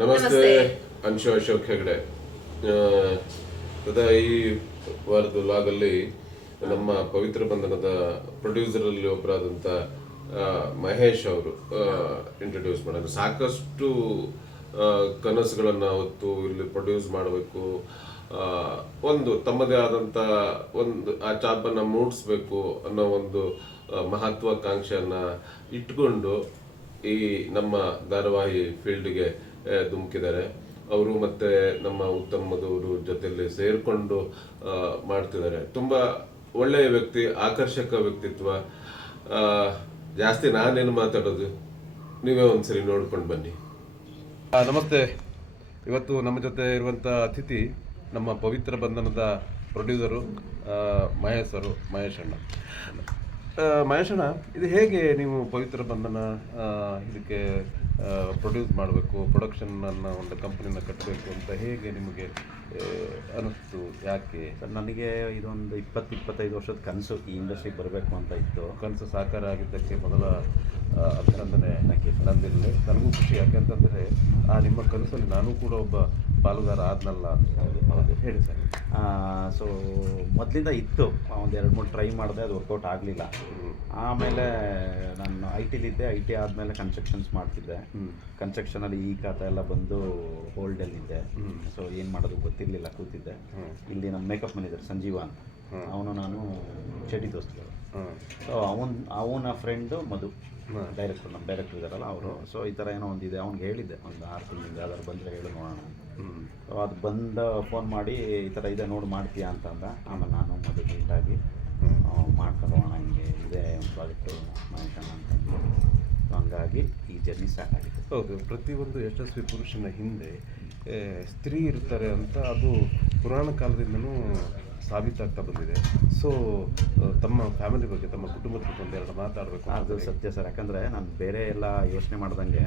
ನಮಸ್ತೆ ಅಂಶು ಅಶೋಕ್ ಹೆಗಡೆ. ಈ ವಾರದ ಲಾಗಲ್ಲಿ ನಮ್ಮ ಪವಿತ್ರ ಬಂಧನದ ಪ್ರೊಡ್ಯೂಸರ್ ಅಲ್ಲಿ ಒಬ್ಬರಾದಂಥ ಮಹೇಶ್ ಅವರು ಇಂಟ್ರೊಡ್ಯೂಸ್ ಮಾಡೋದು. ಸಾಕಷ್ಟು ಕನಸುಗಳನ್ನು ಹೊತ್ತು ಇಲ್ಲಿ ಪ್ರೊಡ್ಯೂಸ್ ಮಾಡಬೇಕು, ಒಂದು ತಮ್ಮದೇ ಆದಂಥ ಒಂದು ಆ ಚಾಪನ್ನು ಮೂಡಿಸ್ಬೇಕು ಅನ್ನೋ ಒಂದು ಮಹತ್ವಾಕಾಂಕ್ಷೆಯನ್ನು ಇಟ್ಕೊಂಡು ಈ ನಮ್ಮ ಧಾರಾವಾಹಿ ಫೀಲ್ಡ್ಗೆ ಧುಮುಕಿದ್ದಾರೆ. ಅವರು ಮತ್ತೆ ನಮ್ಮ ಉತ್ತಮ್ ಮಧುವರು ಜೊತೆಯಲ್ಲಿ ಸೇರಿಕೊಂಡು ಮಾಡ್ತಿದ್ದಾರೆ. ತುಂಬ ಒಳ್ಳೆಯ ವ್ಯಕ್ತಿ, ಆಕರ್ಷಕ ವ್ಯಕ್ತಿತ್ವ. ಜಾಸ್ತಿ ನಾನೇನು ಮಾತಾಡೋದು, ನೀವೇ ಒಂದ್ಸರಿ ನೋಡ್ಕೊಂಡು ಬನ್ನಿ. ನಮಸ್ತೆ. ಇವತ್ತು ನಮ್ಮ ಜೊತೆ ಇರುವಂಥ ಅತಿಥಿ ನಮ್ಮ ಪವಿತ್ರ ಬಂಧನದ ಪ್ರೊಡ್ಯೂಸರು ಮಹೇಶ್ ಅಣ್ಣ. ಮಹೇಶ್ ಅಣ್ಣ, ಇದು ಹೇಗೆ ನೀವು ಪವಿತ್ರ ಬಂಧನ ಇದಕ್ಕೆ ಪ್ರೊಡ್ಯೂಸ್ ಮಾಡಬೇಕು, ಪ್ರೊಡಕ್ಷನನ್ನು ಒಂದು ಕಂಪನಿನ ಕಟ್ಟಬೇಕು ಅಂತ ಹೇಗೆ ನಿಮಗೆ ಅನ್ನಿಸ್ತು? ಯಾಕೆ? ನನಗೆ ಇದೊಂದು 20-25 ವರ್ಷದ ಕನಸು, ಈ ಇಂಡಸ್ಟ್ರಿಗೆ ಬರಬೇಕು ಅಂತ ಇತ್ತು. ಕನಸು ಸಾಕಾರ ಆಗಿದ್ದಕ್ಕೆ ಮೊದಲ ಅಭಿನಂದನೆ ನಂದಿರಲಿ. ನನಗೂ ಖುಷಿ. ಯಾಕೆಂತಂದರೆ ನಿಮ್ಮ ಕನಸಲ್ಲಿ ನಾನು ಕೂಡ ಒಬ್ಬ ಪಾಲುದಾರ ಆದ್ನಲ್ಲ ಅಂತ. ಹೌದು, ಹೇಳಿ ಸರ್. ಸೊ ಮೊದಲಿಂದ ಇತ್ತು, ಒಂದು 2-3 ಟ್ರೈ ಮಾಡಿದೆ, ಅದು ವರ್ಕೌಟ್ ಆಗಲಿಲ್ಲ. ಆಮೇಲೆ ನಾನು ಐ ಟಿಲಿದ್ದೆ. ಐ ಟಿ ಆದಮೇಲೆ ಕನ್ಸ್ಟ್ರಕ್ಷನ್ಸ್ ಮಾಡ್ತಿದ್ದೆ. ಕನ್ಸ್ಟ್ರಕ್ಷನಲ್ಲಿ ಈ ಖಾತೆ ಎಲ್ಲ ಬಂದು ಹೋಲ್ಡಲ್ಲಿದ್ದೆ. ಸೊ ಏನು ಮಾಡೋದು ಗೊತ್ತಿರಲಿಲ್ಲ, ಕೂತಿದ್ದೆ. ಇಲ್ಲಿ ನಮ್ಮ ಮೇಕಪ್ ಮ್ಯಾನೇಜರ್ ಸಂಜೀವ ಅಂತ, ಅವನು ನಾನು ಚಟಿ ದೋಸ್ತರು. ಸೊ ಅವನ ಫ್ರೆಂಡು ಮಧು, ನಮ್ಮ ಡೈರೆಕ್ಟರ್ ಇದ್ದಾರಲ್ಲ ಅವರು. ಸೊ ಈ ಥರ ಏನೋ ಒಂದಿದೆ, ಅವ್ನಿಗೆ ಹೇಳಿದ್ದೆ ಒಂದು 6 ತಿಂಗಳಿಂದ, ಯಾವ್ದಾದ್ರು ಬಂದರೆ ಹೇಳು ನೋಡೋಣ. ಸೊ ಅದು ಫೋನ್ ಮಾಡಿ ಈ ಥರ ಇದೆ ನೋಡಿ ಮಾಡ್ತೀಯಾ ಅಂತಂದ. ಆಮೇಲೆ ನಾನು ಮಧು ಮೀಟಾಗಿ ಮಾಡ್ಕೊಂಡು ಹೋಗೋಣ, ಹಿಂಗೆ ಇದೆ ಒಂದು ಪ್ರಾಜೆಕ್ಟು ಮಾಡೋಣ ಅಂತಂದು. ಸೊ ಹಂಗಾಗಿ ಈ ಜರ್ನಿ ಸ್ಟಾರ್ಟ್ ಆಗಿದೆ. ಹೌದು, ಪ್ರತಿಯೊಂದು ಯಶಸ್ವಿ ಪುರುಷನ ಹಿಂದೆ ಸ್ತ್ರೀ ಇರ್ತಾರೆ ಅಂತ ಅದು ಪುರಾಣ ಕಾಲದಿಂದನೂ ಸಾಬೀತಾಗ್ತಾ ಬಂದಿದೆ. ಸೊ ತಮ್ಮ ಫ್ಯಾಮಿಲಿ ಬಗ್ಗೆ, ತಮ್ಮ ಕುಟುಂಬದ ಬಗ್ಗೆ ಒಂದೆರಡು ಮಾತಾಡಬೇಕು. ಅದು ಸತ್ಯ ಸರ್. ಯಾಕಂದರೆ ನಾನು ಬೇರೆ ಎಲ್ಲ ಯೋಚನೆ ಮಾಡ್ದಂಗೆ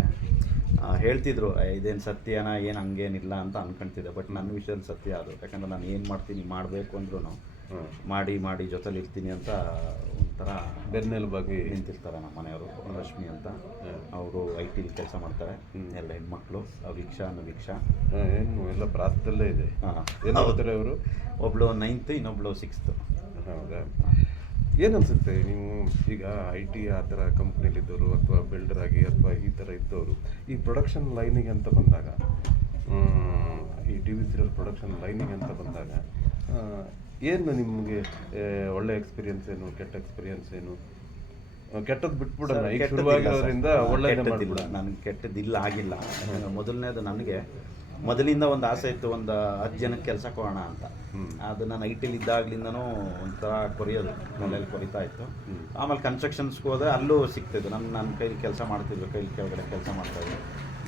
ಹೇಳ್ತಿದ್ರು, ಇದೇನು ಸತ್ಯನ, ಏನು ಹಂಗೇನಿಲ್ಲ ಅಂತ ಅನ್ಕೊಂತಿದ್ದೆ. ಬಟ್ ನನ್ನ ವಿಷಯದಲ್ಲಿ ಸತ್ಯ ಅದು. ಯಾಕಂದರೆ ನಾನು ಏನು ಮಾಡ್ತೀನಿ, ಮಾಡಬೇಕು ಅಂದ್ರೂ ಮಾಡಿ ಜೊತೆಲಿ ಇರ್ತೀನಿ ಅಂತ ಒಂಥರ ಬೆನ್ನೆಲುಬಾಗಿ ನಿಂತಿರ್ತಾರೆ ನಮ್ಮ ಮನೆಯವರು. ರಶ್ಮಿ ಅಂತ, ಅವರು ಐ ಟಿಲಿ ಕೆಲಸ ಮಾಡ್ತಾರೆ. 2 ಹೆಣ್ಮಕ್ಳು, ವೀಕ್ಷಾ ಏನು ಎಲ್ಲ ಪ್ರಾಂತದಲ್ಲೇ ಇದೆ. ಏನು ಓದ್ತಾರೆ ಅವರು? ಒಬ್ಳು 9th, ಇನ್ನೊಬ್ಳು 6th. ಹೌದಾ? ಏನು ಅನಿಸುತ್ತೆ, ನೀವು ಈಗ ಐ ಟಿ ಆ ಥರ ಕಂಪ್ನಿಲಿದ್ದವರು ಅಥವಾ ಬಿಲ್ಡರ್ ಆಗಿ ಅಥವಾ ಈ ಥರ ಇದ್ದವರು ಈ ಪ್ರೊಡಕ್ಷನ್ ಲೈನಿಗೆ ಅಂತ ಬಂದಾಗ, ಈ ಟಿ ವಿ ಸೀರಿಯಲ್ ಪ್ರೊಡಕ್ಷನ್ ಲೈನಿಗೆ ಅಂತ ಬಂದಾಗ ಏನು ನಿಮಗೆ ಒಳ್ಳೆ ಎಕ್ಸ್ಪೀರಿಯನ್ಸ್ ಏನು, ಕೆಟ್ಟ ಎಕ್ಸ್ಪೀರಿಯನ್ಸ್ ಏನು? ಕೆಟ್ಟದ್ದು ಬಿಟ್ಬಿಡೋಣ, ಈಗ ಶುರುವಾಗಿರೋದ್ರಿಂದ ಒಳ್ಳೆಯದಿಲ್ಲ. ನನಗೆ ಕೆಟ್ಟದ್ದಿಲ್ಲ, ಆಗಿಲ್ಲ. ಮೊದಲನೇದು, ನನಗೆ ಮೊದಲಿಂದ ಒಂದು ಆಸೆ ಇತ್ತು, ಒಂದು 10 ಜನಕ್ಕೆ ಕೆಲಸ ಕೊಡೋಣ ಅಂತ. ಅದು ನಾನು ಐ ಟಿಲಿ ಇದ್ದಾಗ್ಲಿಂದನೂ ಒಂಥರ ಕೊರಿಯೋದು, ಮನೇಲಿ ಕೊರಿತಾ ಇತ್ತು. ಆಮೇಲೆ ಕನ್ಸ್ಟ್ರಕ್ಷನ್ಸ್ಗೆ ಹೋದೆ, ಅಲ್ಲೂ ಸಿಗ್ತಿದ್ದು. ನನ್ನ ಕೈಲಿ ಕೆಲಸ ಮಾಡ್ತಿದ್ರು, ಕೈಲಿ ಕೆಳಗಡೆ ಕೆಲಸ ಮಾಡ್ತಾಯಿದ್ರು.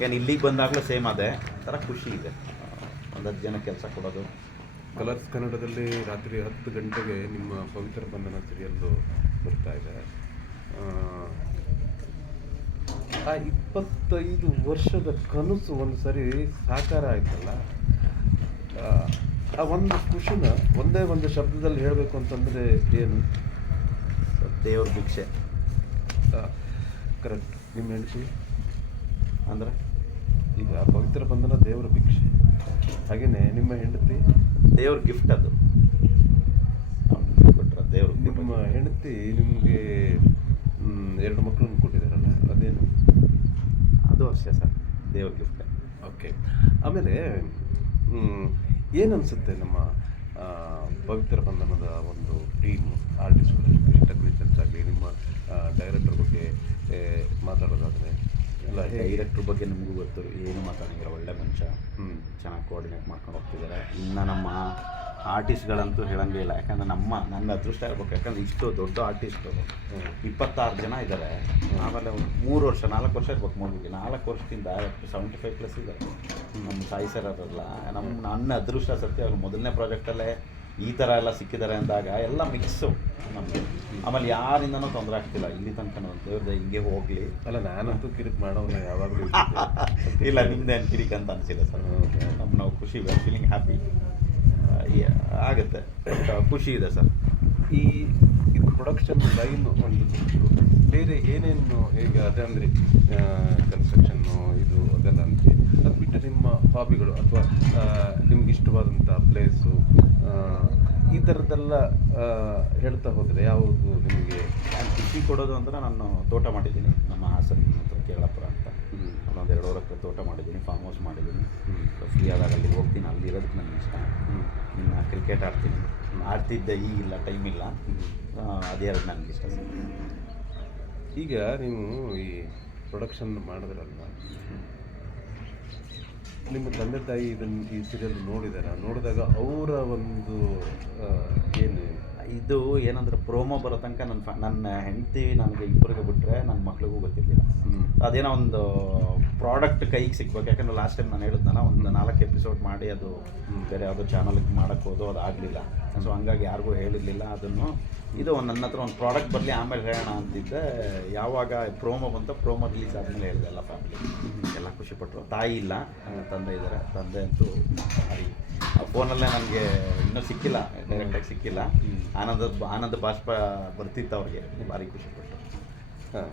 ಏನು ಇಲ್ಲಿಗೆ ಬಂದಾಗಲೂ ಸೇಮ್ ಅದೇ ಥರ ಖುಷಿ ಇದೆ. ಒಂದು 10 ಜನಕ್ಕೆ ಕೆಲಸ ಕೊಡೋದು. ಕಲರ್ಸ್ ಕನ್ನಡದಲ್ಲಿ ರಾತ್ರಿ 10 ಗಂಟೆಗೆ ನಿಮ್ಮ ಪವಿತ್ರ ಬಂಧನ ಸೀರಿಯಲ್ಲು ಬರ್ತಾ ಇದೆ. ಆ 25 ವರ್ಷದ ಕನಸು ಒಂದು ಸರಿ ಸಾಕಾರ ಆಯ್ತಲ್ಲ, ಆ ಒಂದು ಖುಷಿನ ಒಂದೇ ಒಂದು ಶಬ್ದದಲ್ಲಿ ಹೇಳಬೇಕು ಅಂತಂದರೆ ಏನು? ದೇವ್ರ ಭಿಕ್ಷೆ. ಕರೆಕ್ಟ್. ನಿಮ್ಮ ಹೆಂಡತಿ ಅಂದರೆ ಈಗ ಪವಿತ್ರ ಬಂಧನ ದೇವರ ಭಿಕ್ಷೆ, ಹಾಗೆಯೇ ನಿಮ್ಮ ಹೆಂಡತಿ ದೇವ್ರ ಗಿಫ್ಟ್. ಅದು ಕೊಟ್ಟರೆ ದೇವ್ರು. ನಿಮ್ಮ ಹೆಂಡತಿ ನಿಮಗೆ 2 ಮಕ್ಕಳನ್ನು ಕೊಟ್ಟಿದ್ದಾರಲ್ಲ, ಅದೇನು? ಅದು ಅಷ್ಟೇ ಸರ್, ದೇವ್ರ ಗಿಫ್ಟ್. ಓಕೆ. ಆಮೇಲೆ ಏನು ಅನಿಸುತ್ತೆ ನಮ್ಮ ಪವಿತ್ರ ಬಂಧನದ ಒಂದು ಟೀಮ್, ಆರ್ಟಿಸ್ಟ್ಗಳು, ಟೆಕ್ನಿಷಿಯನ್ಸ್ ಆಗಲಿ, ನಿಮ್ಮ ಡೈರೆಕ್ಟರ್ ಬಗ್ಗೆ ಮಾತಾಡೋದಾದರೆ ಎಲ್ಲ ಡೈರೆಕ್ಟ್ರ್ ಬಗ್ಗೆ ನಿಮಗೂ ಗೊತ್ತು, ಏನು ಮಾತಾಡೋಂಗಿಲ್ಲ, ಒಳ್ಳೆ ಮನುಷ್ಯ, ಚೆನ್ನಾಗಿ ಕೋಆರ್ಡಿನೇಟ್ ಮಾಡ್ಕೊಂಡು ಹೋಗ್ತಿದ್ದಾರೆ. ಇನ್ನು ನಮ್ಮ ಆರ್ಟಿಸ್ಟ್ಗಳಂತೂ ಹೇಳಂಗೇ ಇಲ್ಲ. ಯಾಕಂದರೆ ನನ್ನ ಅದೃಷ್ಟ ಇರ್ಬೇಕು. ಯಾಕಂದರೆ ಇಷ್ಟು ದೊಡ್ಡ ಆರ್ಟಿಸ್ಟು 26 ಜನ ಇದ್ದಾರೆ. ಆಮೇಲೆ 3 ವರ್ಷ 4 ವರ್ಷ ಇರ್ಬೇಕು ಮೂವಿಗೆ. 4 ವರ್ಷದಿಂದ 75+ ಇದ್ದಾರೆ. ನಮ್ಮ ಸಾಯಿ ಸರ್ ಅವರೆಲ್ಲ ನನ್ನ ಅದೃಷ್ಟ ಸತ್ಯ. ಅವ್ರು ಮೊದಲನೇ ಪ್ರಾಜೆಕ್ಟಲ್ಲೇ ಈ ಥರ ಎಲ್ಲ ಸಿಕ್ಕಿದ್ದಾರೆ ಅಂದಾಗ ಎಲ್ಲ ಮಿಕ್ಸು ನಮಗೆ. ಆಮೇಲೆ ಯಾರಿಂದನೂ ತೊಂದರೆ ಆಗ್ತಿಲ್ಲ ಇಲ್ಲಿ ತನಕ. ದೇವ್ರದ್ದು ಹಿಂಗೆ ಹೋಗಲಿ. ಅಲ್ಲ, ನಾನಂತೂ ಕಿರಿಕ್ ಮಾಡೋಣ ಯಾವಾಗಲೂ ಇಲ್ಲ, ನಿಮ್ದೇನು ಕಿರಿಕ್ ಅಂತ ಅನಿಸಿಲ್ಲ ಸರ್. ನಾವು ಖುಷಿ, ವಿ ಆರ್ ಫೀಲಿಂಗ್ ಹ್ಯಾಪಿ ಆಗುತ್ತೆ, ಖುಷಿ ಇದೆ ಸರ್. ಇದು ಪ್ರೊಡಕ್ಷನ್ ಲೈನು ಒಂದು ಬೇರೆ ಏನೇನು ಈಗ ಅದೇ ಅಂದರೆ ಕನ್ಸ್ಟ್ರಕ್ಷನ್ನು, ಇದು ಮಾಡೋದು ಅದೆಲ್ಲ ಅಂತೀವಿ. ಅದು ಬಿಟ್ಟು ನಿಮ್ಮ ಹಾಬಿಗಳು ಅಥವಾ ನಿಮ್ಗೆ ಇಷ್ಟವಾದಂಥ ಪ್ಲೇಸು ಈ ಥರದ್ದೆಲ್ಲ ಹೇಳ್ತಾ ಹೋದರೆ ಯಾವುದು ನಿಮಗೆ? ನಾನು ಖುಷಿ ಕೊಡೋದು ಅಂದರೆ ನಾನು ತೋಟ ಮಾಡಿದ್ದೀನಿ ನಮ್ಮ ಹಾಸನ ಹತ್ರ ಕೇರಳಪುರ ಅಂತ. ಅಲ್ಲೊಂದು 2 ಎಕರೆ ತೋಟ ಮಾಡಿದ್ದೀನಿ, ಫಾರ್ಮ್ ಹೌಸ್ ಮಾಡಿದ್ದೀನಿ. ಫ್ರೀ ಆದಾಗ ಅಲ್ಲಿಗೆ ಹೋಗ್ತೀನಿ, ಅಲ್ಲಿರೋದಕ್ಕೆ ನನಗೆ ಇಷ್ಟ. ಇನ್ನು ಕ್ರಿಕೆಟ್ ಆಡ್ತಿದ್ದೆ, ಈಗಿಲ್ಲ, ಟೈಮ್ ಇಲ್ಲ. ಅದೇ ನನಗೆ ಇಷ್ಟ. ಈಗ ನೀವು ಈ ಪ್ರೊಡಕ್ಷನ್ ಮಾಡಿದ್ರಲ್ವ, ನಿಮ್ಮ ತಂದೆ ತಾಯಿ ಈ ಸೀರಿಯಲ್ ನೋಡಿದಾಗ ಅವರ ಒಂದು ಏನು ಇದು ಏನಂದ್ರೆ ಪ್ರೋಮೋ ಬರೋ ತನಕ ನನ್ನ ಹೆಂಡತಿ ನನಗೆ ಇಬ್ಬರಿಗೆ ಬಿಟ್ಟರೆ ನನ್ನ ಮಕ್ಳಿಗೂ ಗೊತ್ತಿರಲಿಲ್ಲ. ಅದೇನೋ ಒಂದು ಪ್ರಾಡಕ್ಟ್ ಕೈಗೆ ಸಿಗ್ಬೇಕು. ಯಾಕಂದರೆ ಲಾಸ್ಟ್ ಟೈಮ್ ನಾನು ಹೇಳಿದ್ನಲ್ಲ, ಒಂದು 4 ಎಪಿಸೋಡ್ ಮಾಡಿ ಅದು ಬೇರೆ ಯಾವುದೋ ಚಾನಲ್ಗೆ ಮಾಡೋಕ್ಕೆ ಹೋದೋ ಅದು ಆಗಲಿಲ್ಲ. ಸೊ ಹಂಗಾಗಿ ಯಾರಿಗೂ ಹೇಳಿರಲಿಲ್ಲ ಅದನ್ನು. ಇದು ನನ್ನ ಹತ್ರ ಒಂದು ಪ್ರಾಡಕ್ಟ್ ಬರಲಿ ಆಮೇಲೆ ಹೇಳೋಣ ಅಂತಿದ್ದೆ. ಯಾವಾಗ ಪ್ರೋಮೋ ಬಂತು, ಪ್ರೋಮೋ ರಿಲೀಸ್ ಆದಮೇಲೆ ಹೇಳಿದೆ ಎಲ್ಲ ಫ್ಯಾಮಿಲಿ ಎಲ್ಲ ಖುಷಿಪಟ್ಟರು. ತಾಯಿ ಇಲ್ಲ, ತಂದೆ ಇದ್ದಾರೆ. ತಂದೆ ಅಂತೂ ಫೋನಲ್ಲೇ ನನಗೆ ಇನ್ನೂ ಸಿಕ್ಕಿಲ್ಲ, ಡೈರೆಕ್ಟಾಗಿ ಸಿಕ್ಕಿಲ್ಲ. ಆನಂದ ಬಾಷ್ಪ ಬರ್ತಿತ್ತು ಅವ್ರಿಗೆ, ಭಾರಿ ಖುಷಿಪಟ್ಟರು. ಹಾಂ,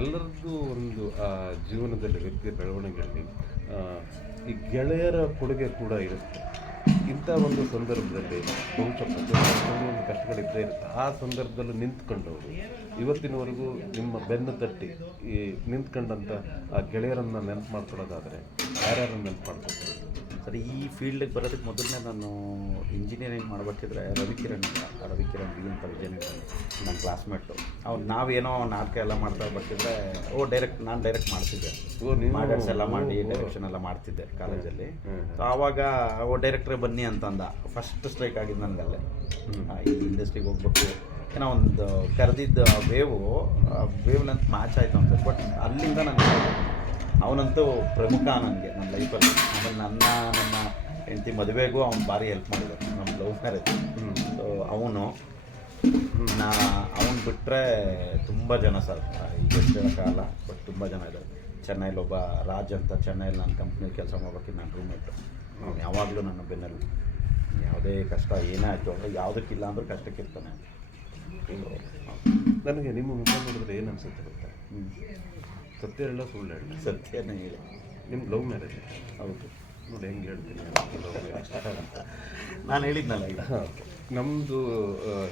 ಎಲ್ಲರದ್ದು ಒಂದು ಜೀವನದಲ್ಲಿ ವ್ಯಕ್ತಿ ಬೆಳವಣಿಗೆಯಲ್ಲಿ ಈ ಗೆಳೆಯರ ಕೊಡುಗೆ ಕೂಡ ಇರುತ್ತೆ. ಇಂಥ ಒಂದು ಸಂದರ್ಭದಲ್ಲಿ ಬಹುಶಃ ಒಂದು ಕಷ್ಟಗಳಿದ್ದೇ ಇರುತ್ತೆ. ಆ ಸಂದರ್ಭದಲ್ಲಿ ನಿಂತ್ಕೊಂಡವರು ಇವತ್ತಿನವರೆಗೂ ನಿಮ್ಮ ಬೆನ್ನು ತಟ್ಟಿ ಈ ನಿಂತ್ಕೊಂಡಂಥ ಆ ಗೆಳೆಯರನ್ನು ನೆನಪು ಮಾಡ್ಕೊಳ್ಳೋದಾದರೆ ಯಾರ್ಯಾರನ್ನು ನೆನಪು ಮಾಡ್ಕೊಳ್ತಾರೆ? ಸರಿ, ಈ ಫೀಲ್ಡಿಗೆ ಬರೋದಕ್ಕೆ ಮೊದಲನೇ ನಾನು ಇಂಜಿನಿಯರಿಂಗ್ ಮಾಡಬೇಕಿದ್ರೆ ರವಿಕಿರಣ್ ಬಿ ಅಂತ ವಿಜಯನಗರ ನನ್ನ ಕ್ಲಾಸ್ಮೇಟು. ಅವ್ರು ನಾವೇನೋ ನಾಟಕ ಎಲ್ಲ ಮಾಡ್ತಾ ಬರ್ತಿದ್ರೆ ನಾನು ಡೈರೆಕ್ಟ್ ಮಾಡ್ತಿದ್ದೆ. ಮಾಡರ್ಸ್ ಎಲ್ಲ ಮಾಡಿ ಡೈರೆಕ್ಷನ್ ಎಲ್ಲ ಮಾಡ್ತಿದ್ದೆ ಕಾಲೇಜಲ್ಲಿ. ಸೊ ಆವಾಗ ಡೈರೆಕ್ಟ್ರೇ ಬನ್ನಿ ಅಂತಂದ. ಫಸ್ಟ್ ಸ್ಟ್ರೈಕ್ ಆಗಿದ್ದು ನನಗಲ್ಲೇ, ಈ ಇಂಡಸ್ಟ್ರಿಗೆ ಹೋಗ್ಬೇಕು ಏನೋ ಒಂದು ಕರೆದಿದ್ದ ವೇವ್ಲೆಂತ್ ಮ್ಯಾಚ್ ಆಯಿತು ಅಂತ. ಬಟ್ ಅಲ್ಲಿಂದ ನನಗೆ ಅವನಂತೂ ಪ್ರಮುಖ ನನಗೆ ನನ್ನ ಲೈಫಲ್ಲಿ. ಆಮೇಲೆ ನನ್ನ ಹೆಂಡತಿ ಮದುವೆಗೂ ಅವ್ನು ಭಾರಿ ಹೆಲ್ಪ್ ಮಾಡಿದ್ರು. ನಮ್ಮ ಲವ್ ಮ್ಯಾರೇಜ್. ಸೊ ಅವನು ಬಿಟ್ಟರೆ ತುಂಬ ಜನ ಸರ್, ಈಗ ಎಷ್ಟು ಕಾಲ, ಬಟ್ ತುಂಬ ಜನ ಇದ್ದಾರೆ. ಚೆನ್ನೈಲಿ ಒಬ್ಬ ರಾಜ್ ಅಂತ, ಚೆನ್ನೈಲಿ ನನ್ನ ಕಂಪ್ನಿಲಿ ಕೆಲಸ ಮಾಡ್ಬೇಕಿದ್ದು ನನ್ನ ರೂಮ್ಮೇಟು. ಅವ್ನು ಯಾವಾಗಲೂ ನನ್ನ ಬೆನ್ನಲ್ಲಿ ಯಾವುದೇ ಕಷ್ಟ ಏನೇ ಆಯಿತು ಅಂದರೆ ಯಾವುದಕ್ಕಿಲ್ಲ ಅಂದರೂ ಕಷ್ಟಕ್ಕಿರ್ತಾನೆ. ನನಗೆ ನಿಮ್ಮ ಮುಖ ನೋಡಿದ್ರೆ ಏನು ಅನಿಸುತ್ತೆ ಗೊತ್ತಾ? ಸತ್ಯ ಹೇಳ ಸುಳ್ಳು ಹೇಳಿ? ಸತ್ಯನೇ ಹೇಳಿ. ನಿಮ್ಮ ಲವ್ ಮ್ಯಾರೇಜ್? ಹೌದು. ನೋಡಿ ಹೆಂಗೆ ಹೇಳ್ತೀನಿ ನಾನು ಹೇಳಿದ್ನಲ್ಲ ಈಗ. ನಮ್ಮದು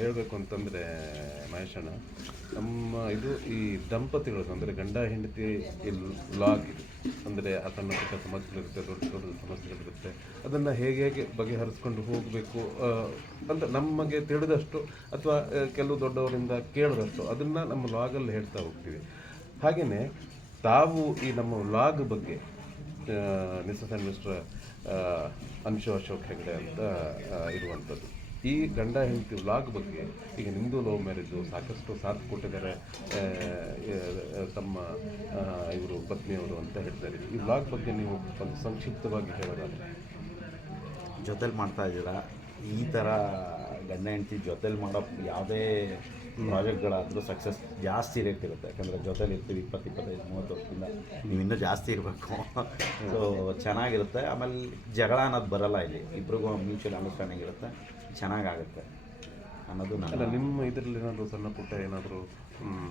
ಹೇಳಬೇಕು ಅಂತಂದರೆ ಮಹೇಶಣ್ಣ, ಇದು ಈ ದಂಪತಿಗಳದ್ದು ಅಂದರೆ ಗಂಡ ಹೆಂಡತಿ ಲಾಗ್ ಇದು. ಅಂದರೆ ಆ ಸಣ್ಣ ಪುಟ್ಟ ಸಮಸ್ಯೆಗಳಿರುತ್ತೆ, ದೊಡ್ಡ ದೊಡ್ಡ ಸಮಸ್ಯೆಗಳಿರುತ್ತೆ. ಅದನ್ನು ಹೇಗೆ ಬಗೆಹರಿಸ್ಕೊಂಡು ಹೋಗಬೇಕು ಅಂತ ನಮಗೆ ತಿಳಿದಷ್ಟು ಅಥವಾ ಕೆಲವು ದೊಡ್ಡವರಿಂದ ಕೇಳಿದಷ್ಟು ಅದನ್ನು ನಮ್ಮ ಲಾಗಲ್ಲಿ ಹೇಳ್ತಾ ಹೋಗ್ತೀವಿ. ಹಾಗೆಯೇ ತಾವು ಈ ನಮ್ಮ ಲಾಗ್ ಬಗ್ಗೆ Mrs and mister Anshu Ashok Hegde ಅಂತ ಇರುವಂಥದ್ದು, ಈ ಗಂಡ ಹೆಂಡತಿ ವ್ಲಾಗ್ ಬಗ್ಗೆ ಈಗ ನಿಮ್ಮದು ಲವ್ ಮ್ಯಾರೇಜು ಸಾಕಷ್ಟು ಸಾಥ್ ಕೊಟ್ಟಿದ್ದಾರೆ ತಮ್ಮ ಇವರು ಪತ್ನಿಯವರು ಅಂತ ಹೇಳ್ತಾರೆ. ಈ ವ್ಲಾಗ್ ಬಗ್ಗೆ ನೀವು ಒಂದು ಸಂಕ್ಷಿಪ್ತವಾಗಿ ಹೇಳೋದಾದರೆ? ಜೊತೆಲಿ ಮಾಡ್ತಾ ಇದ್ದೀರಾ, ಈ ಥರ ಗಂಡ ಹೆಂಡತಿ ಜೊತೆಲಿ ಮಾಡೋ ಯಾವುದೇ ಪ್ರಾಜೆಕ್ಟ್ಗಳಾದರೂ ಸಕ್ಸಸ್ ಜಾಸ್ತಿ ರೇಟ್ ಇರುತ್ತೆ. ಯಾಕಂದರೆ ಜೊತೆಲಿ ಇರ್ತೀವಿ 20-25-30 ವರ್ಷದಿಂದ, ನೀವು ಇನ್ನೂ ಜಾಸ್ತಿ ಇರಬೇಕು. ಸೊ ಚೆನ್ನಾಗಿರುತ್ತೆ. ಆಮೇಲೆ ಜಗಳ ಅನ್ನೋದು ಬರೋಲ್ಲ ಇಲ್ಲಿ, ಇಬ್ರಿಗೂ ಮ್ಯೂಚುವಲ್ ಅಂಡರ್ಸ್ಟ್ಯಾಂಡಿಂಗ್ ಇರುತ್ತೆ, ಚೆನ್ನಾಗಾಗುತ್ತೆ ಅನ್ನೋದು ಅಲ್ಲ. ನಿಮ್ಮ ಇದರಲ್ಲಿ ಏನಾದರೂ ಸಣ್ಣ ಪುಟ್ಟ ಏನಾದರೂ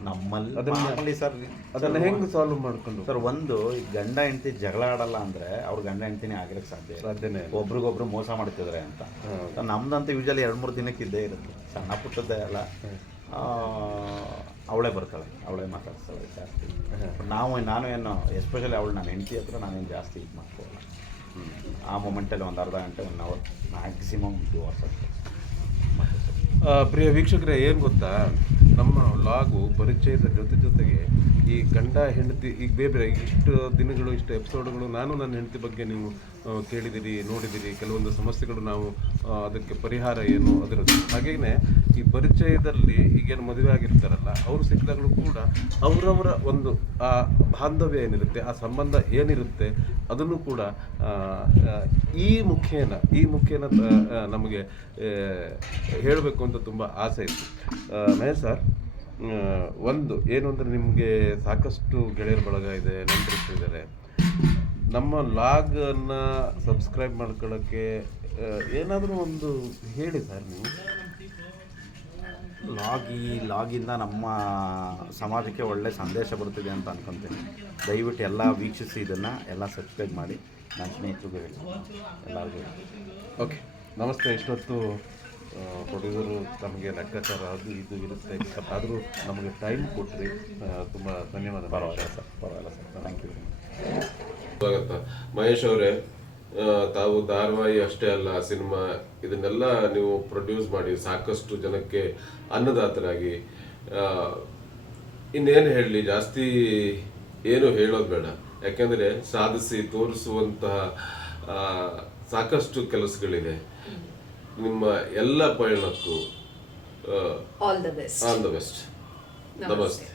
ನಮ್ಮಲ್ಲಿ ಸರ್ ಅದನ್ನು ಹೆಂಗೆ ಸಾಲ್ವ್ ಮಾಡ್ಕೊಂಡು? ಸರ್, ಒಂದು ಗಂಡ ಹೆಂಡತಿ ಜಗಳ ಆಡಲ್ಲ ಅಂದರೆ ಅವ್ರು ಗಂಡ ಹೆಂಡ್ತಿನೇ ಆಗಿರೋಕ್ಕೆ ಸಾಧ್ಯನೇ, ಒಬ್ರಿಗೊಬ್ರು ಮೋಸ ಮಾಡ್ತಿದ್ದಾರೆ ಅಂತ. ನಮ್ದಂತೂ ಯೂಶಲಿ 2-3 ದಿನಕ್ಕೆ ಇದ್ದೇ ಇರುತ್ತೆ. ಸಣ್ಣ ಪುಟ್ಟದ್ದೇ ಅಲ್ಲ, ಅವಳೇ ಬರ್ತಾಳೆ, ಅವಳೇ ಮಾತಾಡ್ತಾಳೆ ಜಾಸ್ತಿ. ನಾನು ಏನು ಎಸ್ಪೆಷಲಿ ಅವಳು ನನ್ನ ಹೆಂಡತಿ ಹತ್ರ ನಾನೇನು ಜಾಸ್ತಿ ಇದು ಮಾಡ್ಕೊಳ್ಳಲ್ಲ. ಆ ಮೂಮೆಂಟಲ್ಲಿ ಒಂದು ಅರ್ಧ ಗಂಟೆ 1 ಅವರ್ ಮ್ಯಾಕ್ಸಿಮಮ್ 2 ಅವರ್ಸ್ ಅಷ್ಟೇ. ಪ್ರಿಯ ವೀಕ್ಷಕರೇ, ಏನು ಗೊತ್ತಾ, ನಮ್ಮ ಲಾಗು ಪರಿಚಯದ ಜೊತೆಗೆ ಈ ಗಂಡ ಹೆಂಡತಿ ಈಗ ಬೇರೆ ಇಷ್ಟು ದಿನಗಳು, ಇಷ್ಟು ಎಪಿಸೋಡ್ಗಳು ನಾನು ನನ್ನ ಹೆಂಡತಿ ಬಗ್ಗೆ ನೀವು ಕೇಳಿದಿರಿ, ನೋಡಿದಿರಿ. ಕೆಲವೊಂದು ಸಮಸ್ಯೆಗಳು ನಾವು ಅದಕ್ಕೆ ಪರಿಹಾರ ಏನು ಅದರದ್ದು. ಹಾಗೇನೆ ಈ ಪರಿಚಯದಲ್ಲಿ ಈಗೇನು ಮದುವೆ ಆಗಿರ್ತಾರಲ್ಲ, ಅವರು ಸಿಕ್ಕಿದಾಗಲೂ ಕೂಡ ಅವರವರ ಒಂದು ಆ ಬಾಂಧವ್ಯ ಏನಿರುತ್ತೆ, ಆ ಸಂಬಂಧ ಏನಿರುತ್ತೆ, ಅದನ್ನು ಕೂಡ ಈ ಮುಖೇನ ನಮಗೆ ಹೇಳಬೇಕು ಅಂತ ತುಂಬ ಆಸೆ ಇತ್ತು. ಮಹೇಶ್ ಸರ್, ಒಂದು ಏನು ಅಂದರೆ ನಿಮಗೆ ಸಾಕಷ್ಟು ಗೆಳೆಯರ ಬಳಗ ಇದೆ, ನೆಂಟರಿದ್ದಾರೆ. ನಮ್ಮ ಲಾಗನ್ನು ಸಬ್ಸ್ಕ್ರೈಬ್ ಮಾಡ್ಕೊಳ್ಳೋಕ್ಕೆ ಏನಾದರೂ ಒಂದು ಹೇಳಿ ಸರ್ ನೀವು. ಲಾಗಿಂದ ನಮ್ಮ ಸಮಾಜಕ್ಕೆ ಒಳ್ಳೆ ಸಂದೇಶ ಬರ್ತಿದೆ ಅಂತ ಅನ್ಕೊತೀನಿ. ದಯವಿಟ್ಟು ಎಲ್ಲ ವೀಕ್ಷಿಸಿ ಇದನ್ನು ಎಲ್ಲ ಸಬ್ಸ್ಕ್ರೈಬ್ ಮಾಡಿ. ನನ್ನ ಸ್ನೇಹಿತರಿಗೂ ಹೇಳಿ, ಎಲ್ಲರಿಗೂ ಹೇಳಿ. ಓಕೆ, ನಮಸ್ತೆ. ಇಷ್ಟೊತ್ತು ಪ್ರೊಡ್ಯೂಸರು ತಮಗೆ ಲೆಕ್ಕಾಚಾರ ಅದು ಇದು ಇರುತ್ತೆ, ಆದರೂ ನಮಗೆ ಟೈಮ್ ಕೊಟ್ಟರೆ ತುಂಬ ಧನ್ಯವಾದ. ಪರವಾಗಿಲ್ಲ ಸರ್, ಥ್ಯಾಂಕ್ ಯು. ಸ್ವಾಗತ. ಮಹೇಶ್ ಅವರೇ, ತಾವು ಧಾರಾವಾಹಿ ಅಷ್ಟೇ ಅಲ್ಲ, ಸಿನಿಮಾ ಇದನ್ನೆಲ್ಲ ನೀವು ಪ್ರೊಡ್ಯೂಸ್ ಮಾಡಿ ಸಾಕಷ್ಟು ಜನಕ್ಕೆ ಅನ್ನದಾತರಾಗಿ, ಇನ್ನೇನು ಹೇಳಲಿ, ಜಾಸ್ತಿ ಏನು ಹೇಳೋದು ಬೇಡ. ಯಾಕೆಂದರೆ ಸಾಧಿಸಿ ತೋರಿಸುವಂತಹ ಸಾಕಷ್ಟು ಕೆಲಸಗಳಿದೆ. ನಿಮ್ಮ ಎಲ್ಲ ಪಯಣಕ್ಕೂ ಆಲ್ ದ ಬೆಸ್ಟ್. ನಮಸ್ತೆ.